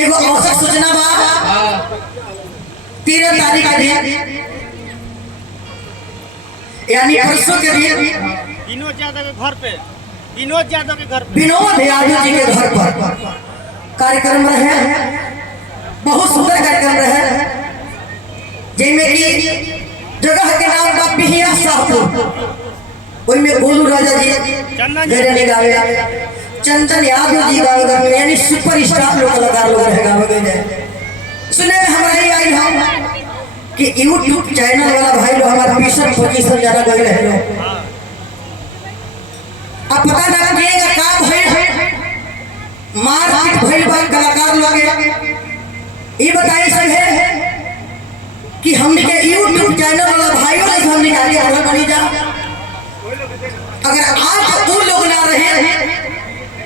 एगो औसत सूचना बा 13 तारीख के दिन यानी परसों के दिन विनोद यादव के घर पे विनोद यादव जी के घर पर कार्यक्रम रहे। बहुत सुंदर कार्यक्रम रहे जिनमें कि जगह के नाम बा बिहिया साहपुर। ओइमे गोलू राजा जी गरे गावे, चंदन यादव जी गावे, यानी सुपरस्टार लोग कलाकार लोग रहेगा वगैरह। सुने में हमारे आई हम कि यूट्यूब चैनल वाला भाई लोग हमारा मिशन पोजीशन ज्यादा गए रहे लोग। अब पता ना चलेगा का भइल मारपीट भइल बा कलाकार लोग। ये बताइए सब है कि हमने के यूट्यूब चैनल वाला भाइयों ने हमने आगे अलग बनी जा। अगर आज वो लोग ना रहे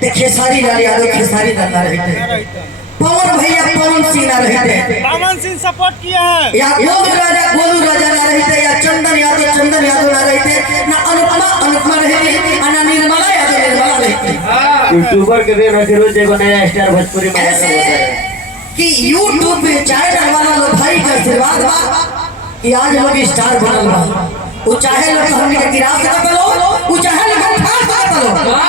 तो खेसारी लाल यादव खेसारी लाल ना रहते, पवन भैया पवन सिंह ना रहते, पवन सिंह सपोर्ट किया है, या गोलू राजा ना रहते, या चंदन यादव ना रहते, ना अनुपमा रहती, ना निर्मला यादव रहते। यूट्यूबर के भी रोज एगो नया स्टार भोजपुरी में कि यूट्यूब पे चैनल वाला लोग भाई का आशीर्वाद बा कि आज लोग स्टार बनल बा। वो चाहे लोग हमने के गिरा सकत लो, वो चाहे लोग उठा सकत लो।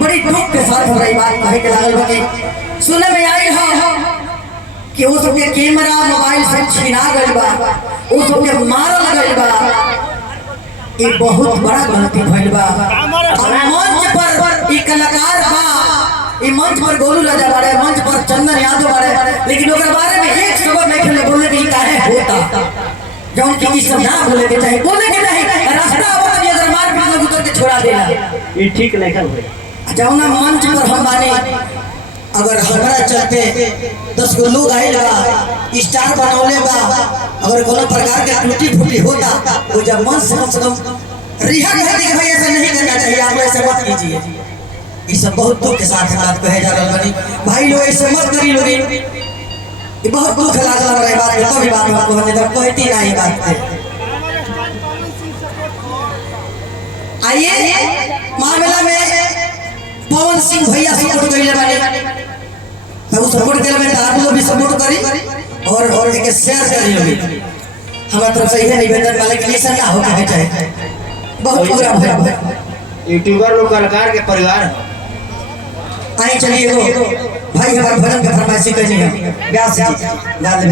बड़ी दुख के साथ हमरा ई बात कहे के लागल बा कि सुने में आई हो कि वो सब के कैमरा मोबाइल से छीना गइल बा, वो सब के मारल गइल बा। ये बहुत बड़ा गलती भइल बा। मंच पर ई कलाकार बा, ये मंच पर गोलू राजा बारे, मंच पर चंदन यादव बारे, लेकिन ओकर बारे में एक शब्द नहीं खेले बोले कि काहे होता जौन की सब ना बोले के चाहे बोले के नहीं। रास्ता आवत जे अगर मार पीट उतर के छोड़ा देला ये ठीक नहीं कर जौना मंच पर हम बाने। अगर हमरा चलते 10 गो लोग आइल बा, स्टार बनौले बा, अगर कोनो प्रकार के टूटी फूटी होता तो जब मंच से कम रिहा कर दे भाई ऐसा नहीं करना चाहिए, आप ऐसा मत कीजिए। ये सब बहुत दुख के साथ बात कहे जा रहा बनी भाई लोग, ऐसे मत करी लोग। ये बहुत दुख लागल हमरा बात में, तो भी बात आपको हमने तो कहती ना ये बात पे। आइए मामला में पवन सिंह भैया सपोर्ट कइले बानी, तो सपोर्ट केले में आप लोग भी सपोर्ट करी और एक शेयर करी लोग। हमारा तरफ से यह निवेदन वाले के लिए ना हो के चाहे बहुत पूरा भरा यूट्यूबर लोग कलाकार के परिवार। आई चलिए भाई हमारे भजन का फरमाइशी करनी है, व्यास जी गा दे।